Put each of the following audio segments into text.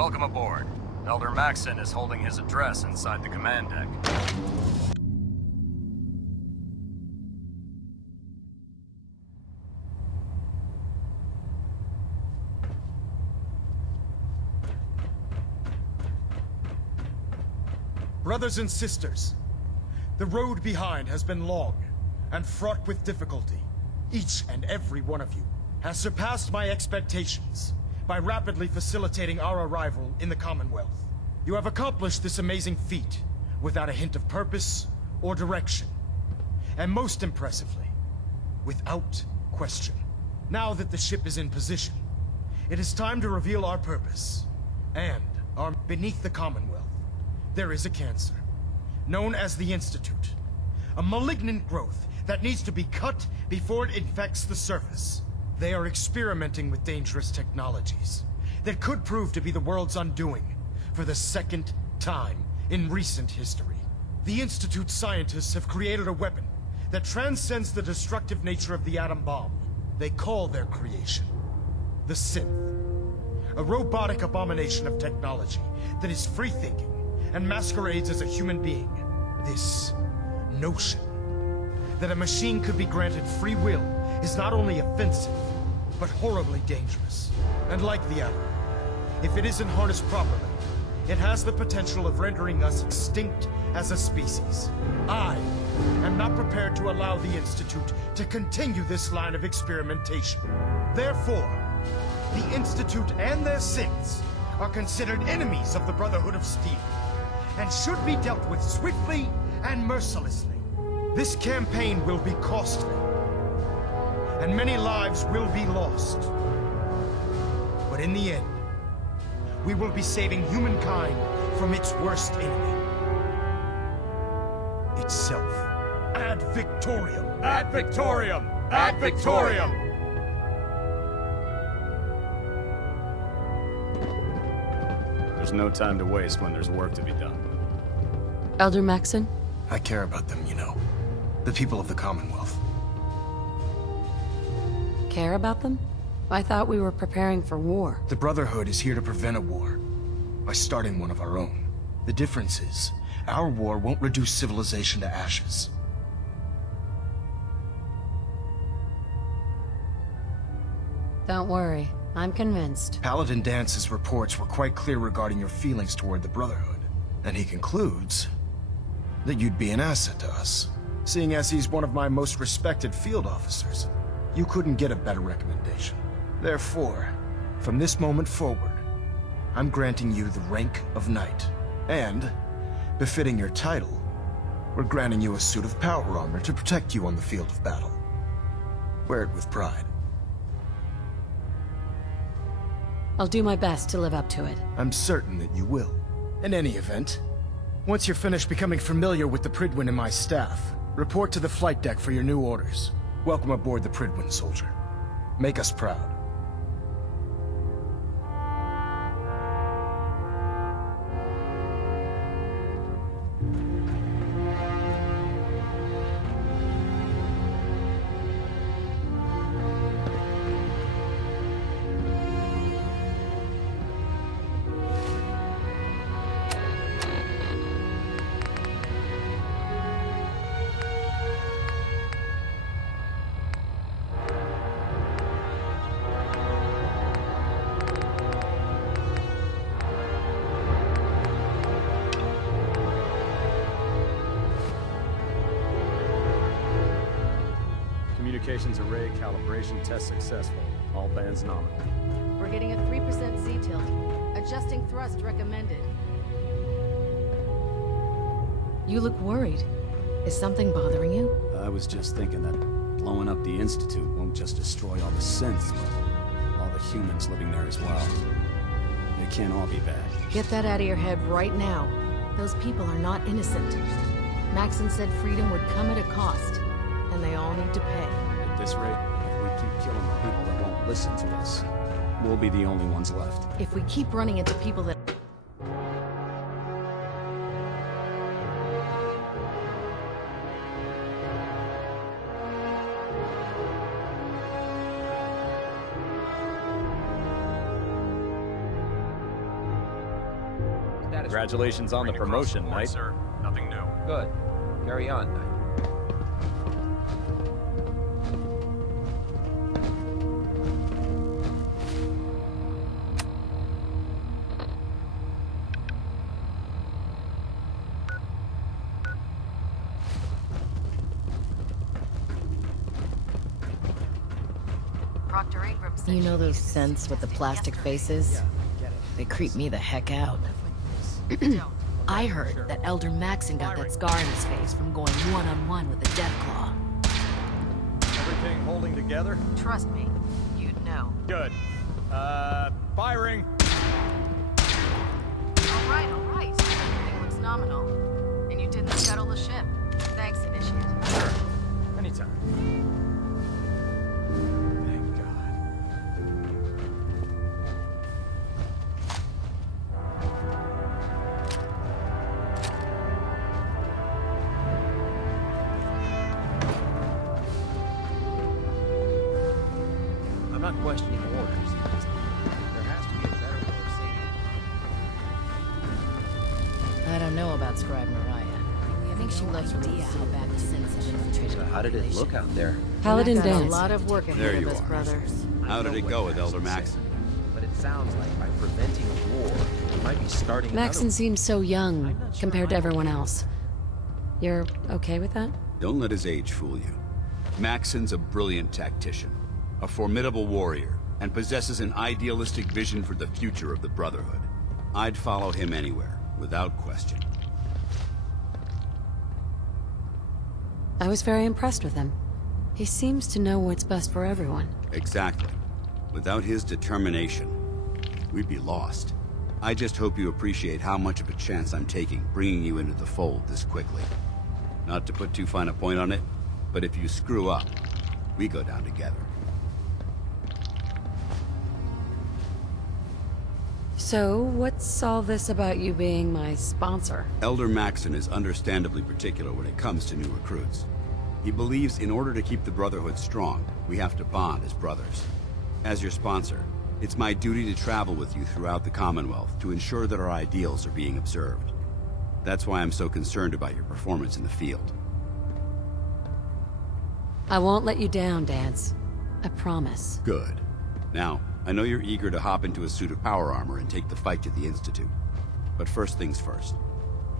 Welcome aboard. Elder Maxson is holding his address inside the command deck. Brothers and sisters, the road behind has been long and fraught with difficulty. Each and every one of you has surpassed my expectations by rapidly facilitating our arrival in the Commonwealth. You have accomplished this amazing feat without a hint of purpose or direction. And most impressively, without question. Now that the ship is in position, it is time to reveal our purpose. And beneath the Commonwealth, there is a cancer, known as the Institute. A malignant growth that needs to be cut before it infects the surface. They are experimenting with dangerous technologies that could prove to be the world's undoing for the second time in recent history. The Institute scientists have created a weapon that transcends the destructive nature of the atom bomb. They call their creation the Synth. A robotic abomination of technology that is free-thinking and masquerades as a human being. This notion that a machine could be granted free will is not only offensive, but horribly dangerous. And like the atom, if it isn't harnessed properly, it has the potential of rendering us extinct as a species. I am not prepared to allow the Institute to continue this line of experimentation. Therefore, the Institute and their synths are considered enemies of the Brotherhood of Steel, and should be dealt with swiftly and mercilessly. This campaign will be costly, and many lives will be lost. But in the end, we will be saving humankind from its worst enemy. Itself. Ad Victoriam! Ad Victoriam! Ad Victoriam! There's no time to waste when there's work to be done. Elder Maxson? I care about them, you know. The people of the Commonwealth. Care about them? I thought we were preparing for war. The Brotherhood is here to prevent a war by starting one of our own. The difference is, our war won't reduce civilization to ashes. Don't worry, I'm convinced. Paladin Dance's reports were quite clear regarding your feelings toward the Brotherhood. And he concludes that you'd be an asset to us. Seeing as he's one of my most respected field officers, you couldn't get a better recommendation. Therefore, from this moment forward, I'm granting you the rank of Knight. And, befitting your title, we're granting you a suit of power armor to protect you on the field of battle. Wear it with pride. I'll do my best to live up to it. I'm certain that you will. In any event, once you're finished becoming familiar with the Pridwin and my staff, report to the flight deck for your new orders. Welcome aboard the Pridwin, soldier. Make us proud. Communications array calibration test successful. All bands nominal. We're getting a 3% Z-tilt. Adjusting thrust recommended. You look worried. Is something bothering you? I was just thinking that blowing up the Institute won't just destroy all the synths, but all the humans living there as well. They can't all be bad. Get that out of your head right now. Those people are not innocent. Maxson said freedom would come at a cost, and they all need to pay. At this rate, if we keep killing the people that won't listen to us, we'll be the only ones left. If we keep running into people that... Congratulations on the promotion, Across board, mate. sir. Nothing new. Good. Carry on, Knight. You know those scents with the plastic faces? They creep me the heck out. I heard that Elder Maxon got that scar in his face from going one-on-one with a Deathclaw. Everything holding together? Trust me, you'd know. Good. Firing! All right. Everything looks nominal. And you didn't scuttle the ship. Thanks, Initiate. Sure. Anytime. Thank God. I'm not questioning orders. Just, there has to be a better way of saying it. I don't know about Scribe Mariah. I think she loves her little suit back to sensitive. So how did it look out there? Paladin Got a dance. lot of work There ahead you of us, are. brother. How did it go with Elder Maxon? But it sounds like by preventing a war, we might be starting Maxon another. seems so young I'm not sure compared to I'm everyone okay. else. You're okay with that? Don't let his age fool you. Maxon's a brilliant tactician, a formidable warrior, and possesses an idealistic vision for the future of the Brotherhood. I'd follow him anywhere, without question. I was very impressed with him. He seems to know what's best for everyone. Exactly. Without his determination, we'd be lost. I just hope you appreciate how much of a chance I'm taking bringing you into the fold this quickly. Not to put too fine a point on it, but if you screw up, we go down together. So, what's all this about you being my sponsor? Elder Maxon is understandably particular when it comes to new recruits. He believes in order to keep the Brotherhood strong, we have to bond as brothers. As your sponsor, it's my duty to travel with you throughout the Commonwealth to ensure that our ideals are being observed. That's why I'm so concerned about your performance in the field. I won't let you down, Dance. I promise. Good. Now, I know you're eager to hop into a suit of power armor and take the fight to the Institute. But first things first.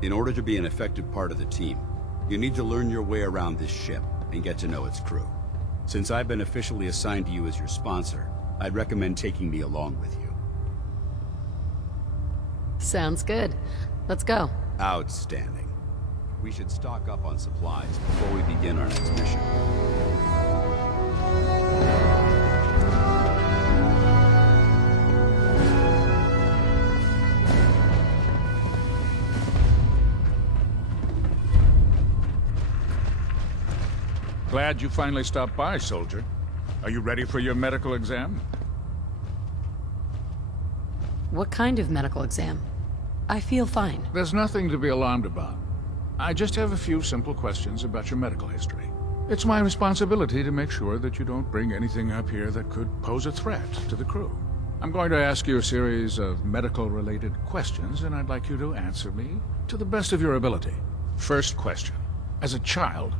In order to be an effective part of the team, you need to learn your way around this ship and get to know its crew. Since I've been officially assigned to you as your sponsor, I'd recommend taking me along with you. Sounds good. Let's go. Outstanding. We should stock up on supplies before we begin our next mission. Glad you finally stopped by, soldier. Are you ready for your medical exam? What kind of medical exam? I feel fine. There's nothing to be alarmed about. I just have a few simple questions about your medical history. It's my responsibility to make sure that you don't bring anything up here that could pose a threat to the crew. I'm going to ask you a series of medical-related questions, and I'd like you to answer me to the best of your ability. First question. As a child,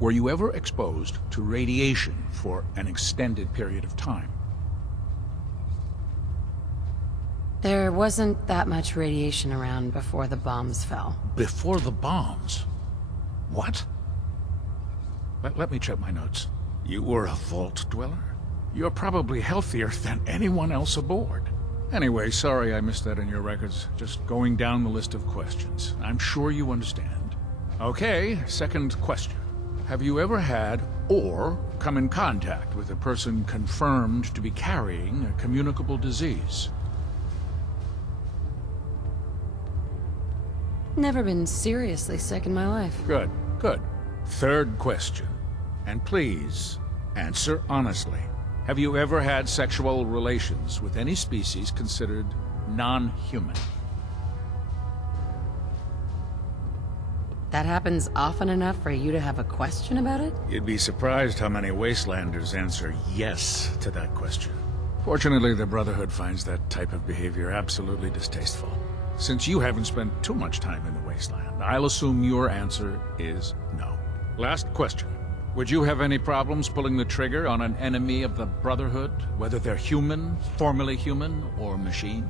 were you ever exposed to radiation for an extended period of time? There wasn't that much radiation around before the bombs fell. Before the bombs? What? Let me check my notes. You were a vault dweller? You're probably healthier than anyone else aboard. Anyway, sorry I missed that in your records. Just going down the list of questions. I'm sure you understand. Okay, second question. Have you ever had or come in contact with a person confirmed to be carrying a communicable disease? Never been seriously sick in my life. Good, good. Third question. And please, answer honestly. Have you ever had sexual relations with any species considered non-human? That happens often enough for you to have a question about it? You'd be surprised how many wastelanders answer yes to that question. Fortunately, the Brotherhood finds that type of behavior absolutely distasteful. Since you haven't spent too much time in the wasteland, I'll assume your answer is no. Last question. Would you have any problems pulling the trigger on an enemy of the Brotherhood, whether they're human, formerly human, or machine?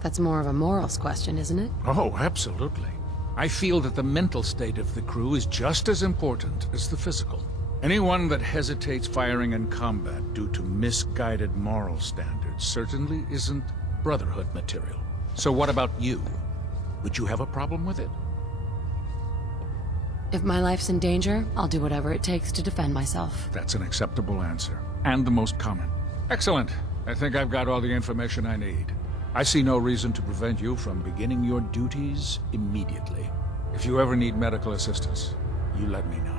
That's more of a morals question, isn't it? Oh, absolutely. I feel that the mental state of the crew is just as important as the physical. Anyone that hesitates firing in combat due to misguided moral standards certainly isn't Brotherhood material. So what about you? Would you have a problem with it? If my life's in danger, I'll do whatever it takes to defend myself. That's an acceptable answer, and the most common. Excellent. I think I've got all the information I need. I see no reason to prevent you from beginning your duties immediately. If you ever need medical assistance, you let me know.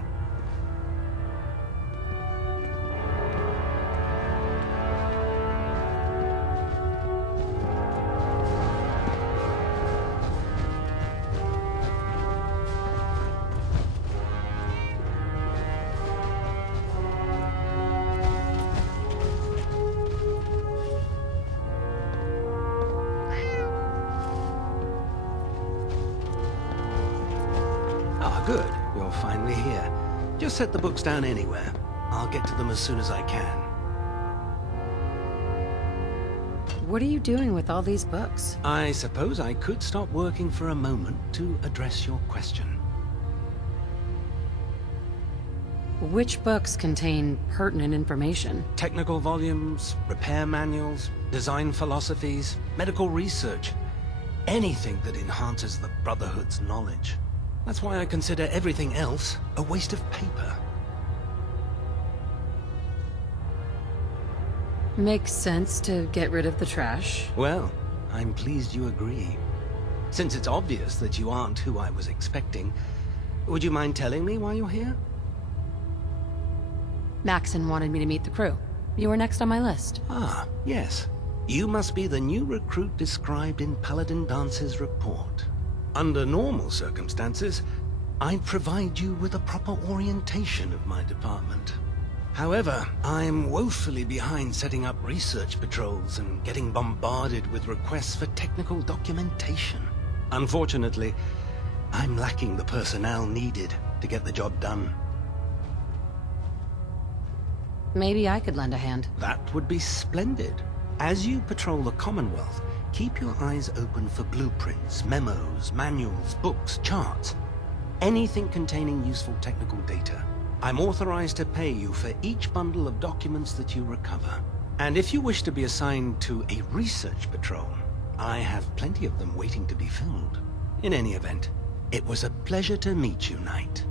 Ah, good. You're finally here. Just set the books down anywhere. I'll get to them as soon as I can. What are you doing with all these books? I suppose I could stop working for a moment to address your question. Which books contain pertinent information? Technical volumes, repair manuals, design philosophies, medical research. Anything that enhances the Brotherhood's knowledge. That's why I consider everything else a waste of paper. Makes sense to get rid of the trash. Well, I'm pleased you agree. Since it's obvious that you aren't who I was expecting, would you mind telling me why you're here? Maxon wanted me to meet the crew. You were next on my list. Ah, yes. You must be the new recruit described in Paladin Dance's report. Under normal circumstances, I'd provide you with a proper orientation of my department. However, I'm woefully behind setting up research patrols and getting bombarded with requests for technical documentation. Unfortunately, I'm lacking the personnel needed to get the job done. Maybe I could lend a hand. That would be splendid. As you patrol the Commonwealth, keep your eyes open for blueprints, memos, manuals, books, charts. Anything containing useful technical data. I'm authorized to pay you for each bundle of documents that you recover. And if you wish to be assigned to a research patrol, I have plenty of them waiting to be filled. In any event, it was a pleasure to meet you, Knight.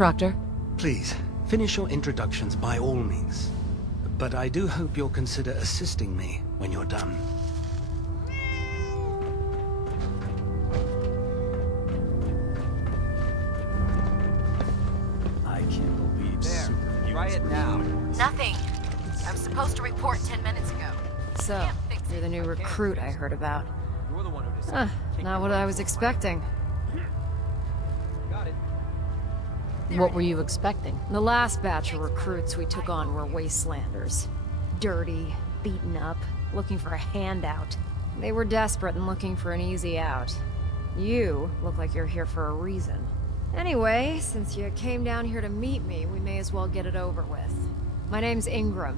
Proctor? Please, finish your introductions by all means. But I do hope you'll consider assisting me when you're done. I can't believe super Try it now. Nothing. I was supposed to report 10 minutes ago. So, you're the new recruit I heard about. You're the one who decided. Not what I was expecting. Got it. What were you expecting? The last batch of recruits we took on were wastelanders. Dirty, beaten up, looking for a handout. They were desperate and looking for an easy out. You look like you're here for a reason. Anyway, since you came down here to meet me, we may as well get it over with. My name's Ingram,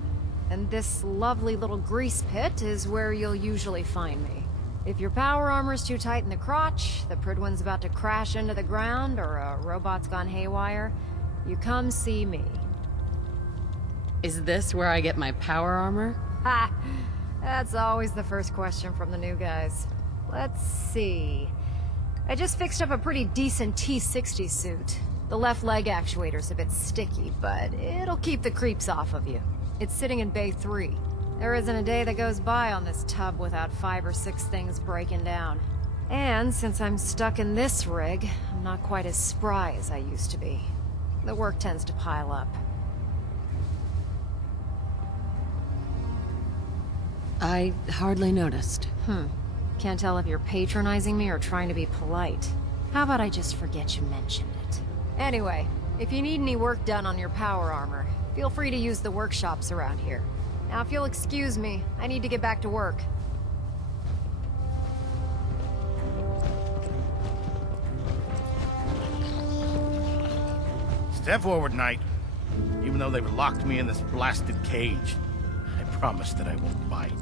and this lovely little grease pit is where you'll usually find me. If your power armor's too tight in the crotch, the Pridwin's about to crash into the ground, or a robot's gone haywire, you come see me. Is this where I get my power armor? Ha! That's always the first question from the new guys. Let's see. I just fixed up a pretty decent T-60 suit. The left leg actuator's a bit sticky, but it'll keep the creeps off of you. It's sitting in Bay 3. There isn't a day that goes by on this tub without 5 or 6 things breaking down. And since I'm stuck in this rig, I'm not quite as spry as I used to be. The work tends to pile up. I hardly noticed. Can't tell if you're patronizing me or trying to be polite. How about I just forget you mentioned it? Anyway, if you need any work done on your power armor, feel free to use the workshops around here. Now, if you'll excuse me, I need to get back to work. Step forward, Knight. Even though they've locked me in this blasted cage, I promise that I won't bite.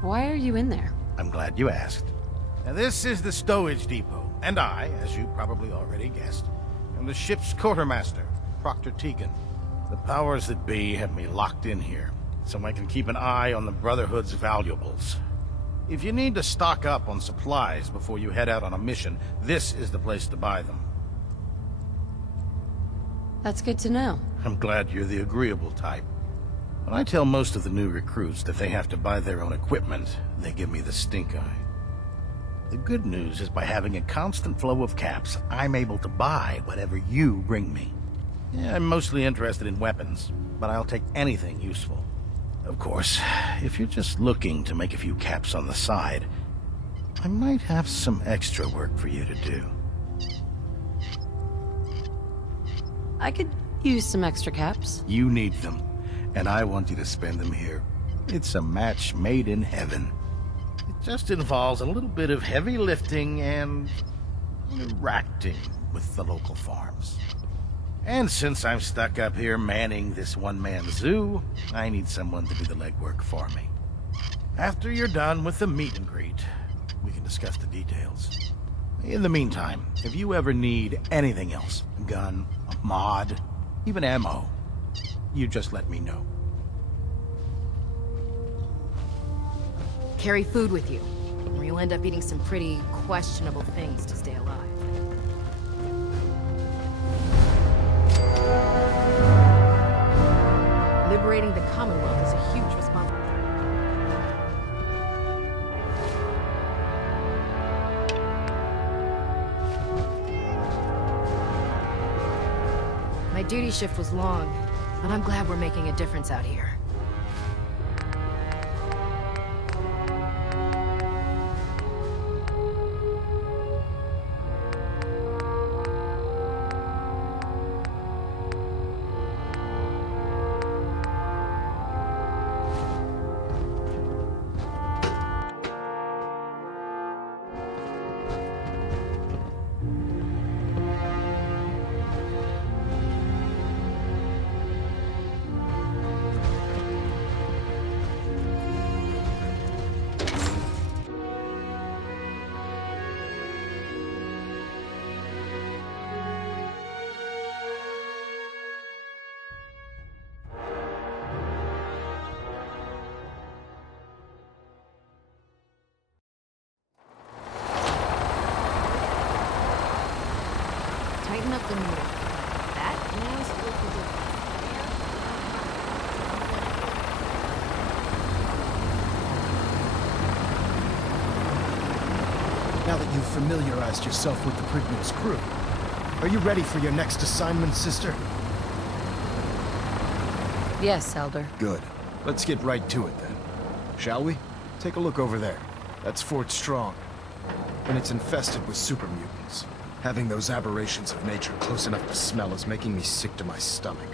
Why are you in there? I'm glad you asked. Now, this is the stowage depot, and I, as you probably already guessed, am the ship's quartermaster, Proctor Tegan. The powers that be have me locked in here, so I can keep an eye on the Brotherhood's valuables. If you need to stock up on supplies before you head out on a mission, this is the place to buy them. That's good to know. I'm glad you're the agreeable type. When I tell most of the new recruits that they have to buy their own equipment, they give me the stink eye. The good news is by having a constant flow of caps, I'm able to buy whatever you bring me. Yeah, I'm mostly interested in weapons, but I'll take anything useful. Of course, if you're just looking to make a few caps on the side, I might have some extra work for you to do. I could use some extra caps. You need them, and I want you to spend them here. It's a match made in heaven. It just involves a little bit of heavy lifting and interacting with the local farms. And since I'm stuck up here manning this one-man zoo, I need someone to do the legwork for me. After you're done with the meet and greet, we can discuss the details. In the meantime, if you ever need anything else, a gun, a mod, even ammo, you just let me know. Carry food with you, or you'll end up eating some pretty questionable things to stay alive. Liberating the Commonwealth is a huge responsibility. My duty shift was long, but I'm glad we're making a difference out here. Tighten up the motor. That now split the difference. Now that you've familiarized yourself with the Prignol's crew, are you ready for your next assignment, sister? Yes, Elder. Good. Let's get right to it then. Shall we? Take a look over there. That's Fort Strong. And it's infested with super mutants. Having those aberrations of nature close enough to smell is making me sick to my stomach.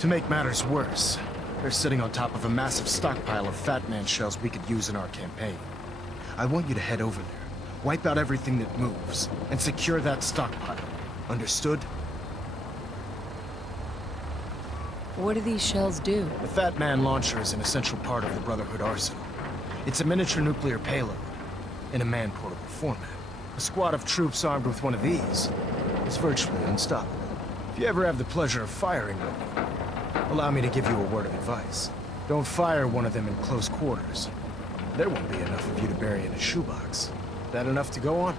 To make matters worse, they're sitting on top of a massive stockpile of Fat Man shells we could use in our campaign. I want you to head over there, wipe out everything that moves, and secure that stockpile. Understood? What do these shells do? The Fat Man launcher is an essential part of the Brotherhood arsenal. It's a miniature nuclear payload, in a man-portable format. A squad of troops armed with one of these is virtually unstoppable. If you ever have the pleasure of firing one, allow me to give you a word of advice. Don't fire one of them in close quarters. There won't be enough of you to bury in a shoebox. That enough to go on?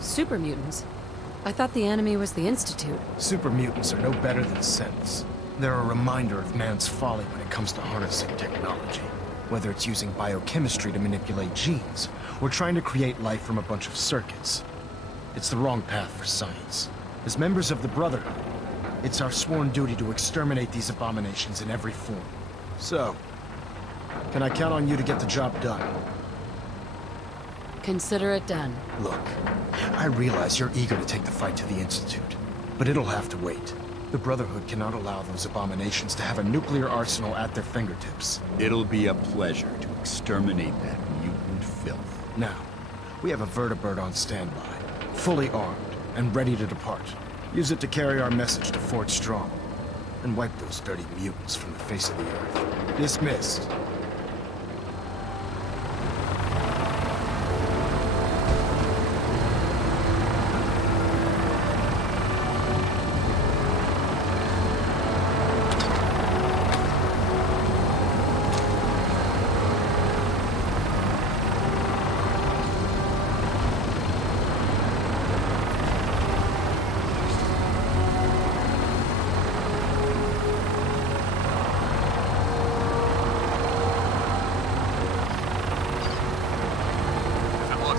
Super mutants? I thought the enemy was the Institute. Super mutants are no better than synths. They're a reminder of man's folly when it comes to harnessing technology. Whether it's using biochemistry to manipulate genes, or trying to create life from a bunch of circuits. It's the wrong path for science. As members of the Brotherhood, it's our sworn duty to exterminate these abominations in every form. So, can I count on you to get the job done? Consider it done. Look, I realize you're eager to take the fight to the Institute, but it'll have to wait. The Brotherhood cannot allow those abominations to have a nuclear arsenal at their fingertips. It'll be a pleasure to exterminate that mutant filth. Now, we have a vertibird on standby, fully armed and ready to depart. Use it to carry our message to Fort Strong, and wipe those dirty mutants from the face of the earth. Dismissed.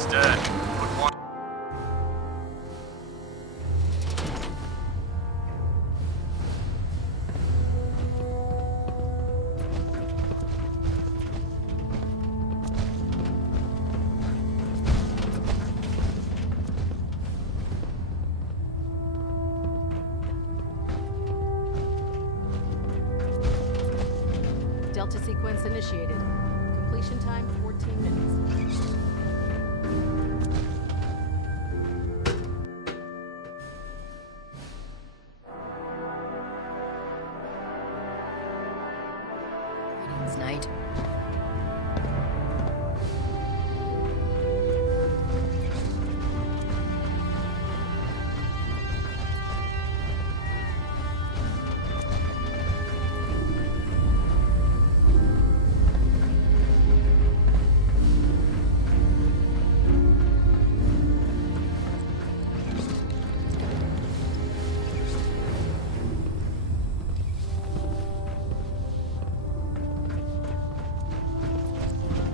Dead. Look one. Delta sequence initiated. Completion time 14 minutes. Night.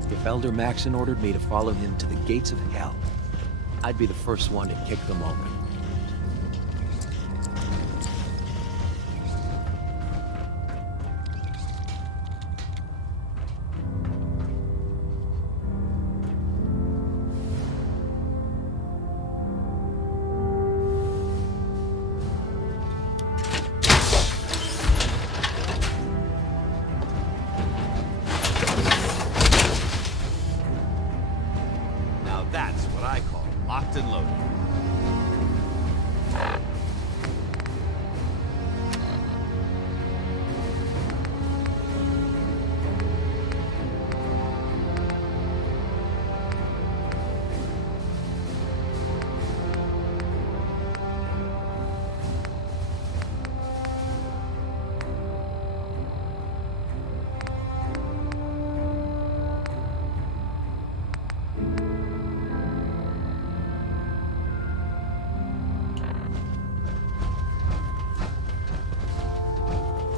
If Elder Maxon ordered me to follow him to the gates of hell, I'd be the first one to kick them open. That's what I call locked and loaded.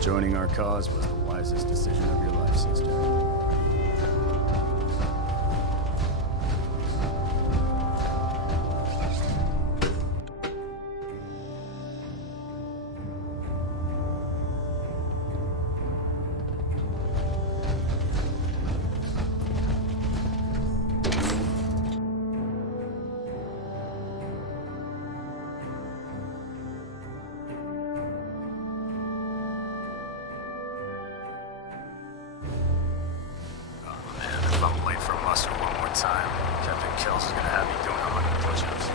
Joining our cause was the wisest decision of your life, sister. Time. Captain Kills is gonna have me doing 100 push-ups.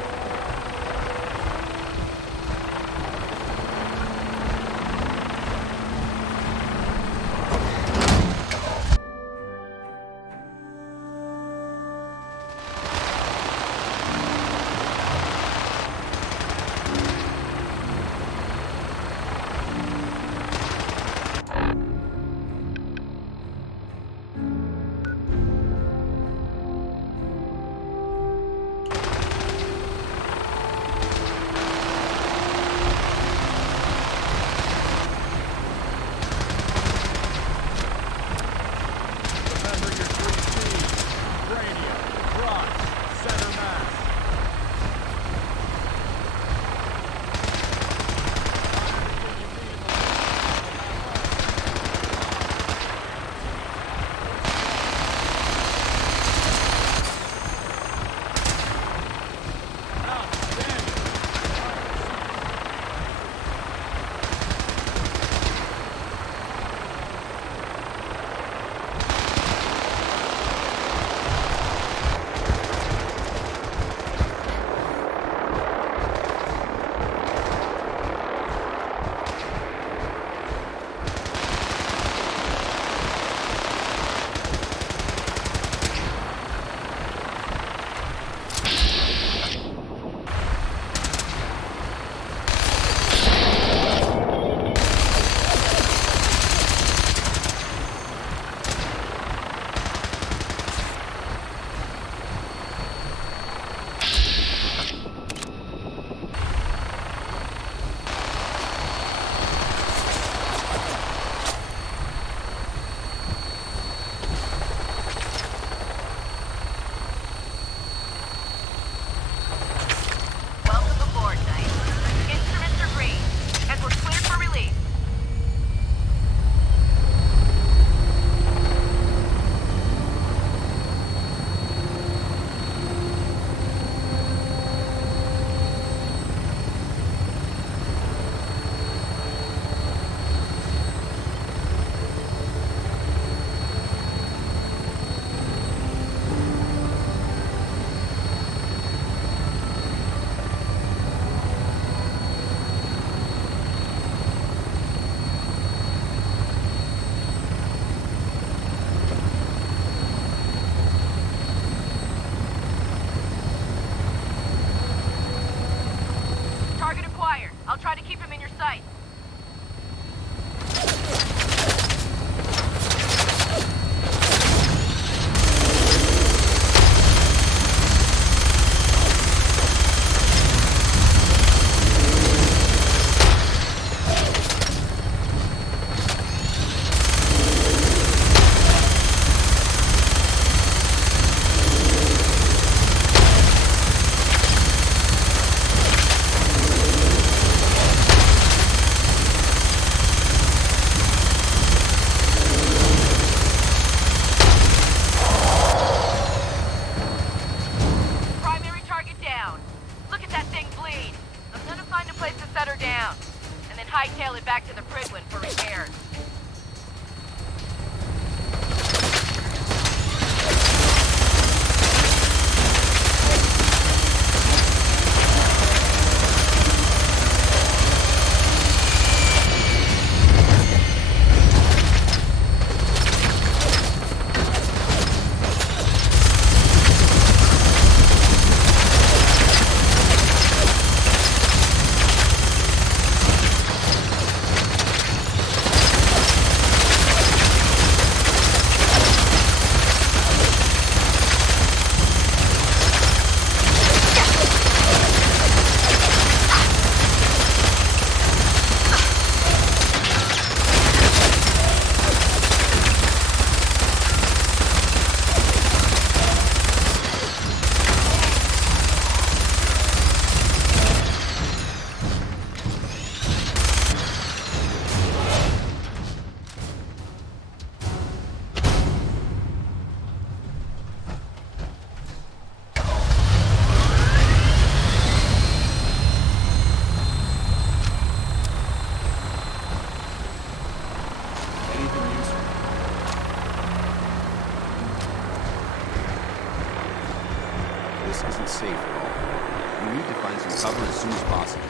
this isn't safe at all. We need to find some cover as soon as possible.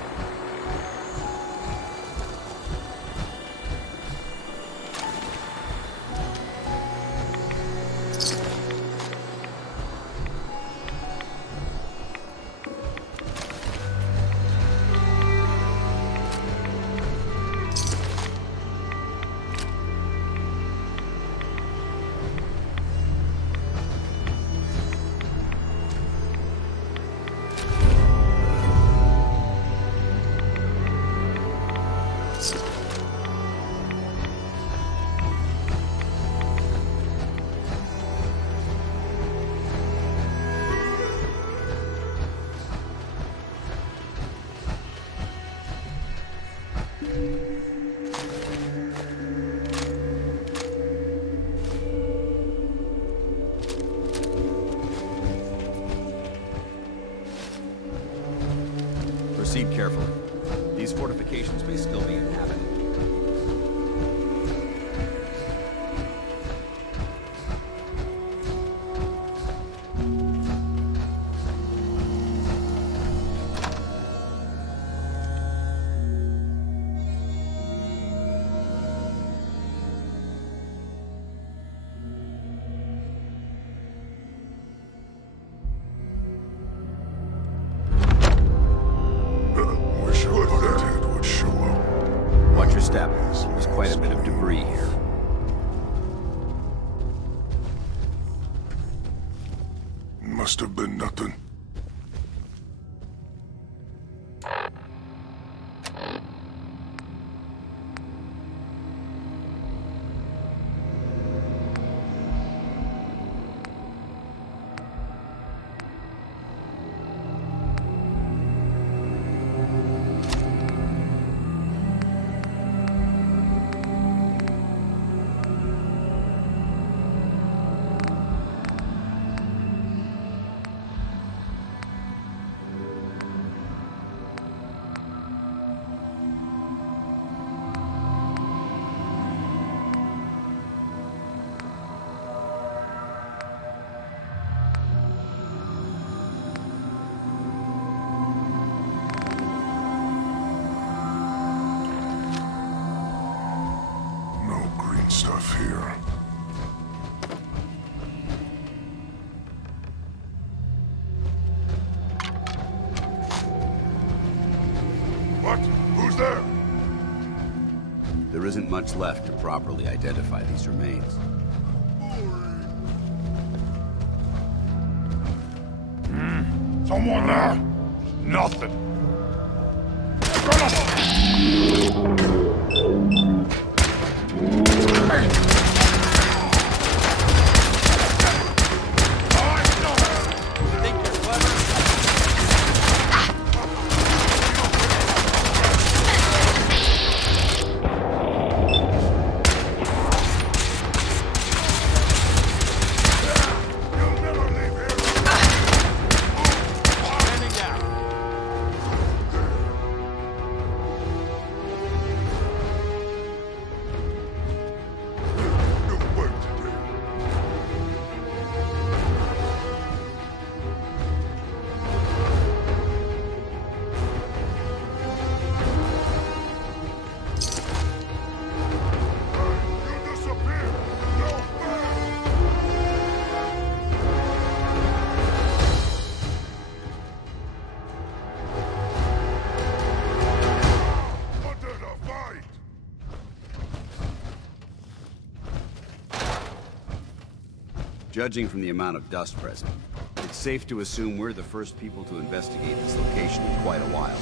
Proceed carefully. These fortifications may still be inhabited. Watch your step. There's quite a bit of debris here. Must have been nothing. Stuff here. What? Who's there? There isn't much left to properly identify these remains. Someone there? Nothing. Judging from the amount of dust present, it's safe to assume we're the first people to investigate this location in quite a while.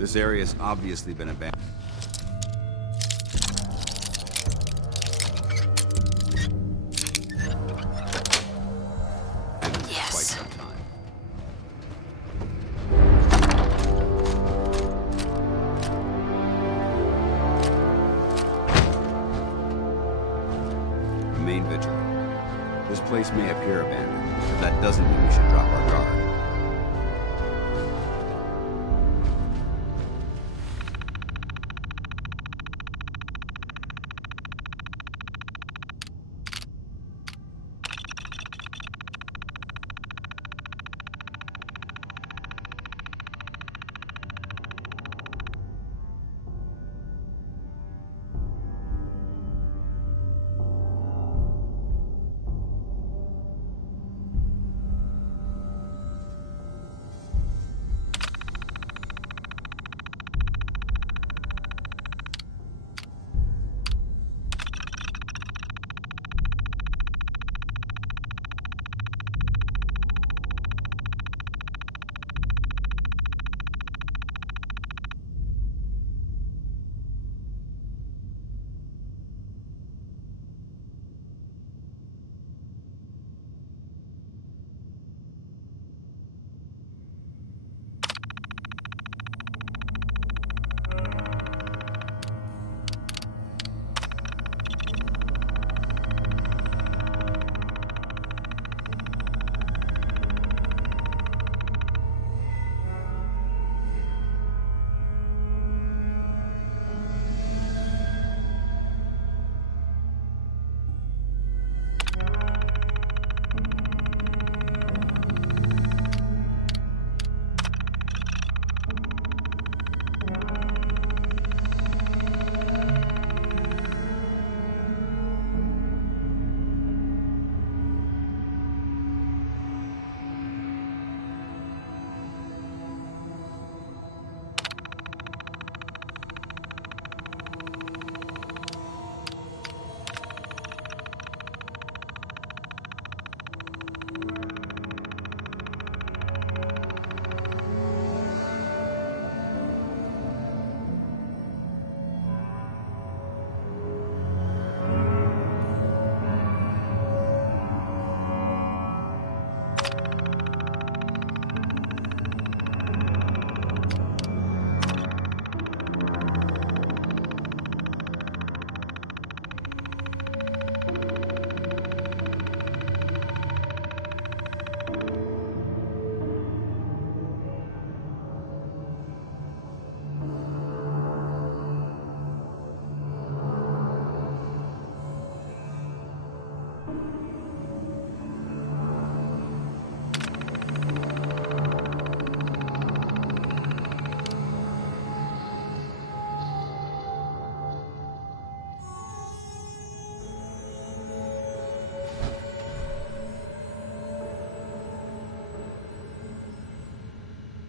This area has obviously been abandoned. For quite some time. Remain vigilant. This place may appear abandoned, but that doesn't mean we should drop our guard.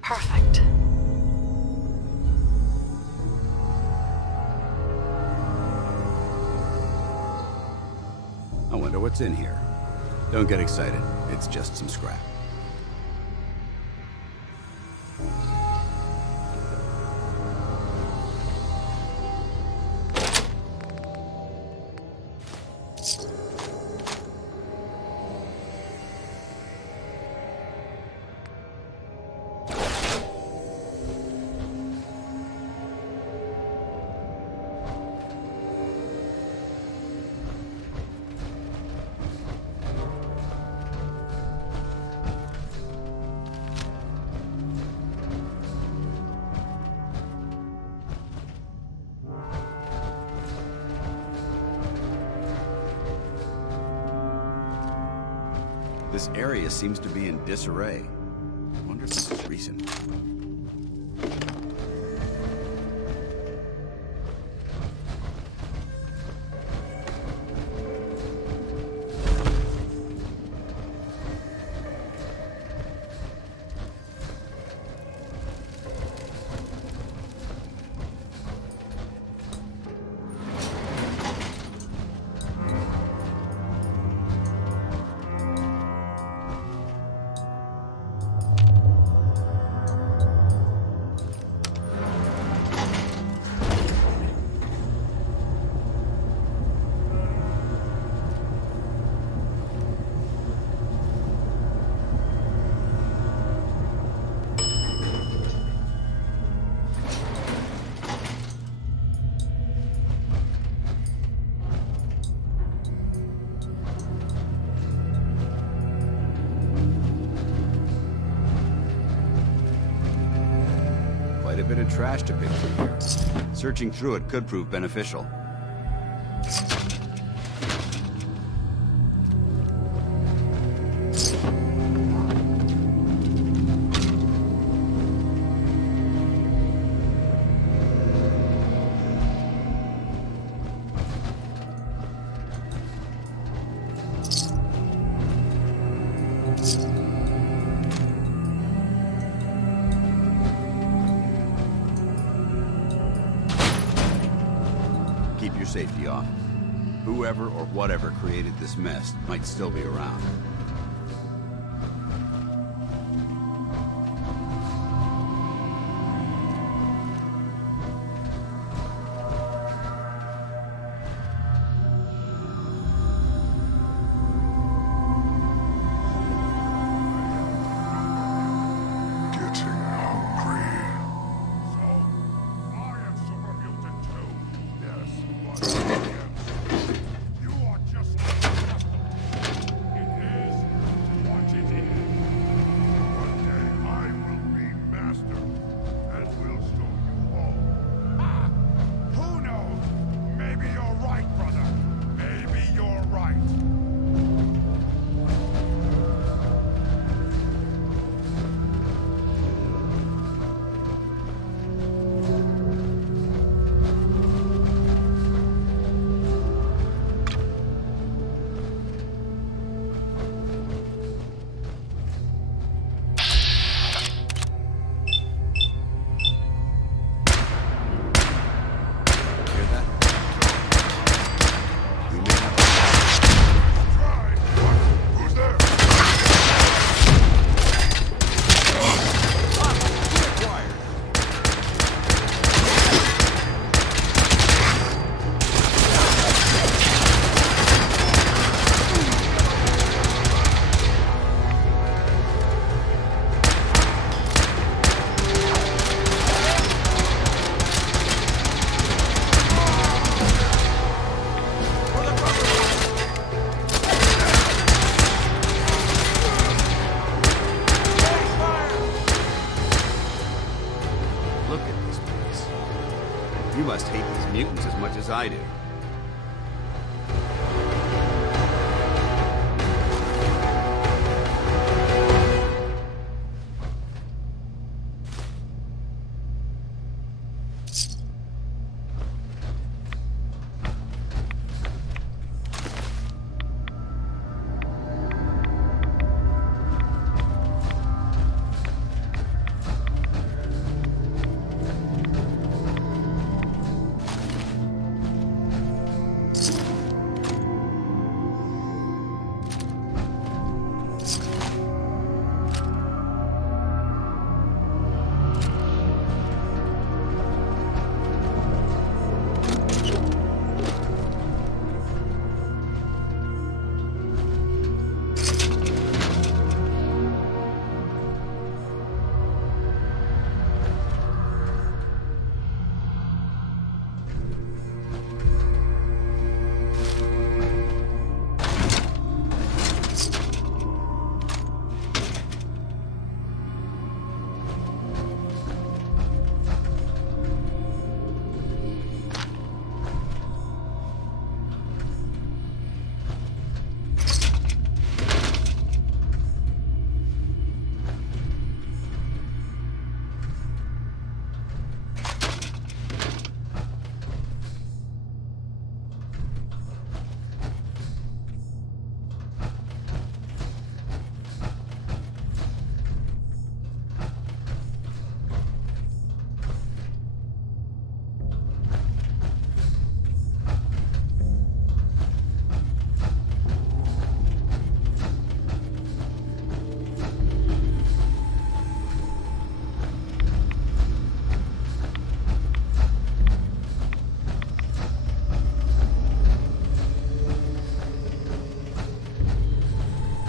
Perfect. I wonder what's in here. Don't get excited. It's just some scrap. This area seems to be in disarray. I wonder if this is recent. a bit of trash to pick through here. Searching through it could prove beneficial. Keep your safety off. Whoever or whatever created this mess might still be around. You must hate these mutants as much as I do.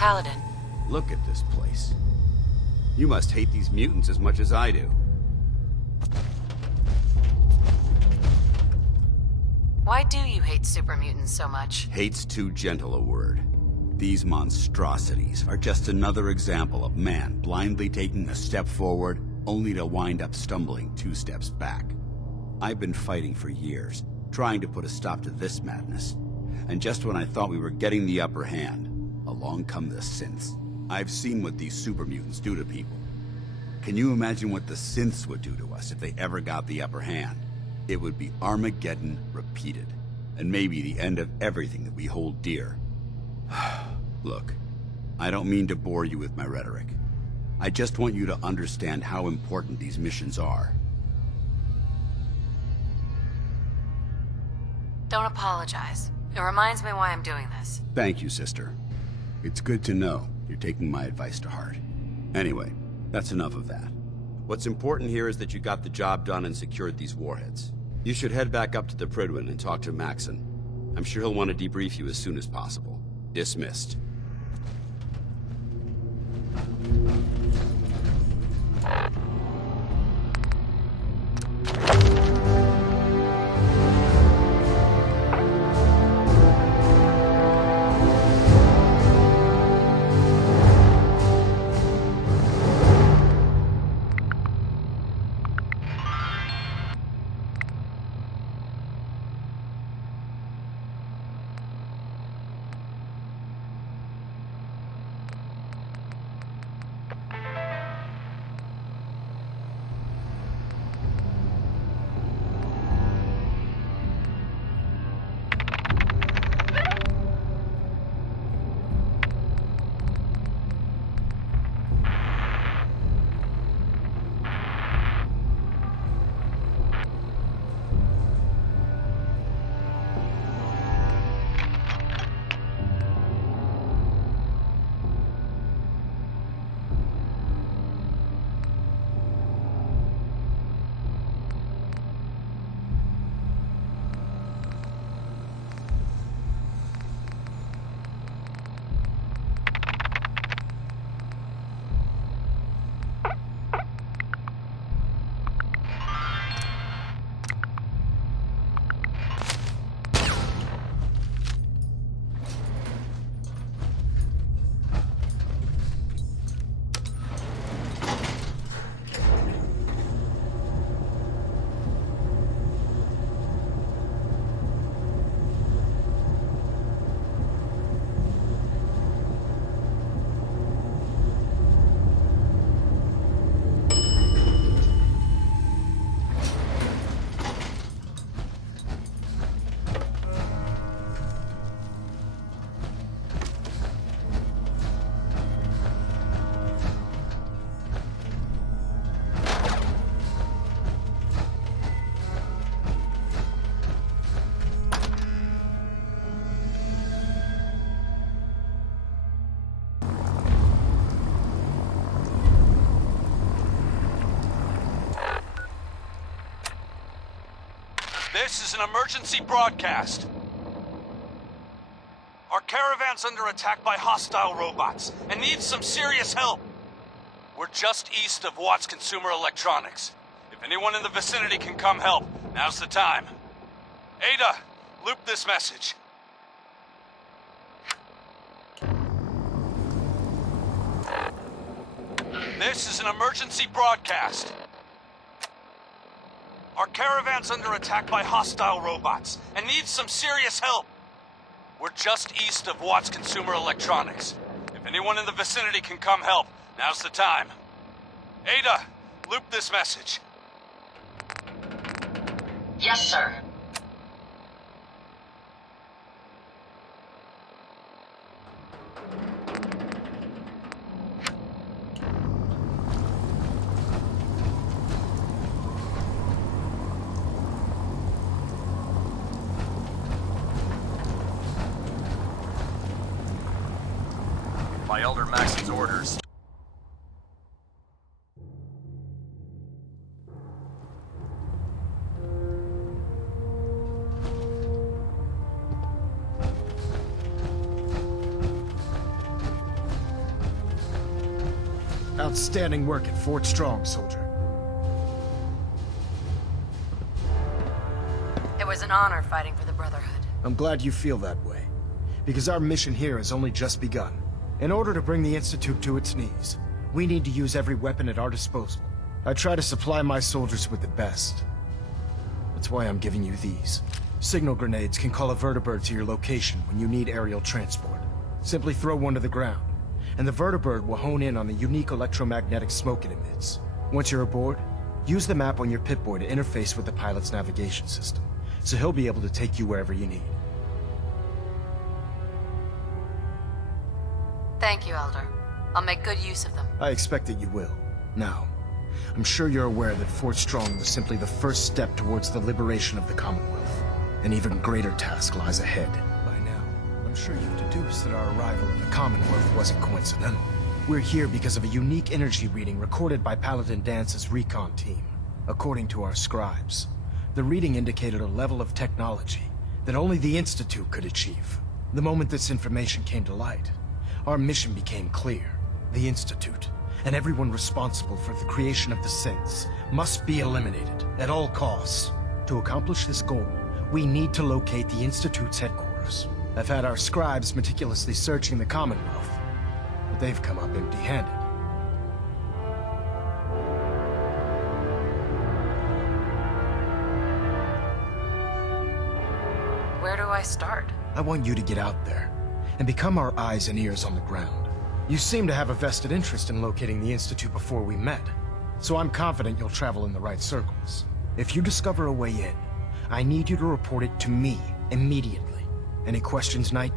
Paladin. Look at this place. You must hate these mutants as much as I do. Why do you hate super mutants so much? Hate's too gentle a word. These monstrosities are just another example of man blindly taking a step forward only to wind up stumbling 2 steps back. I've been fighting for years, trying to put a stop to this madness. And just when I thought we were getting the upper hand, along come the synths. I've seen what these super mutants do to people. Can you imagine what the synths would do to us if they ever got the upper hand? It would be Armageddon repeated, and maybe the end of everything that we hold dear. Look, I don't mean to bore you with my rhetoric. I just want you to understand how important these missions are. Don't apologize. It reminds me why I'm doing this. Thank you, sister. It's good to know you're taking my advice to heart. Anyway, that's enough of that. What's important here is that you got the job done and secured these warheads. You should head back up to the Prydwen and talk to Maxon. I'm sure he'll want to debrief you as soon as possible. Dismissed. This is an emergency broadcast. Our caravan's under attack by hostile robots and needs some serious help. We're just east of Watt's Consumer Electronics. If anyone in the vicinity can come help, now's the time. Ada, loop this message. This is an emergency broadcast. Our caravan's under attack by hostile robots and needs some serious help. We're just east of Watt's Consumer Electronics. If anyone in the vicinity can come help, now's the time. Ada, loop this message. Yes, sir. By Elder Maxon's orders. Outstanding work at Fort Strong, soldier. It was an honor fighting for the Brotherhood. I'm glad you feel that way, because our mission here has only just begun. In order to bring the Institute to its knees, we need to use every weapon at our disposal. I try to supply my soldiers with the best. That's why I'm giving you these. Signal grenades can call a vertibird to your location when you need aerial transport. Simply throw one to the ground, and the vertibird will hone in on the unique electromagnetic smoke it emits. Once you're aboard, use the map on your Pip-Boy to interface with the pilot's navigation system, so he'll be able to take you wherever you need. Thank you, Elder. I'll make good use of them. I expect that you will. Now, I'm sure you're aware that Fort Strong was simply the first step towards the liberation of the Commonwealth. An even greater task lies ahead. By now, I'm sure you've deduced that our arrival in the Commonwealth wasn't coincidental. We're here because of a unique energy reading recorded by Paladin Dance's recon team. According to our scribes, the reading indicated a level of technology that only the Institute could achieve. The moment this information came to light, our mission became clear. The Institute, and everyone responsible for the creation of the synths, must be eliminated at all costs. To accomplish this goal, we need to locate the Institute's headquarters. I've had our scribes meticulously searching the Commonwealth, but they've come up empty-handed. Where do I start? I want you to get out there and become our eyes and ears on the ground. You seem to have a vested interest in locating the Institute before we met, so I'm confident you'll travel in the right circles. If you discover a way in, I need you to report it to me immediately. Any questions, Knight?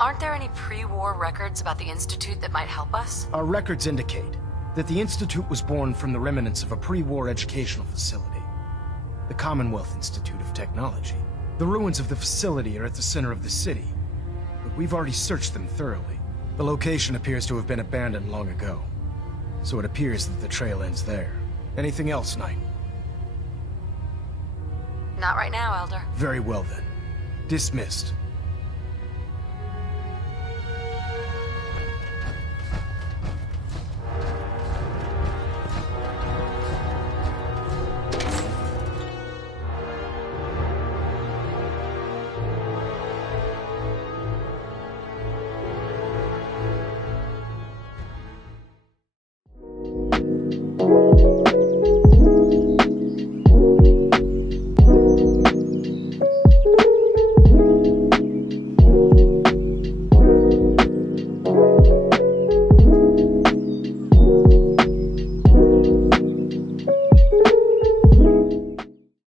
Aren't there any pre-war records about the Institute that might help us? Our records indicate that the Institute was born from the remnants of a pre-war educational facility, the Commonwealth Institute of Technology. The ruins of the facility are at the center of the city, but we've already searched them thoroughly. The location appears to have been abandoned long ago, so it appears that the trail ends there. Anything else, Knight? Not right now, Elder. Very well then. Dismissed.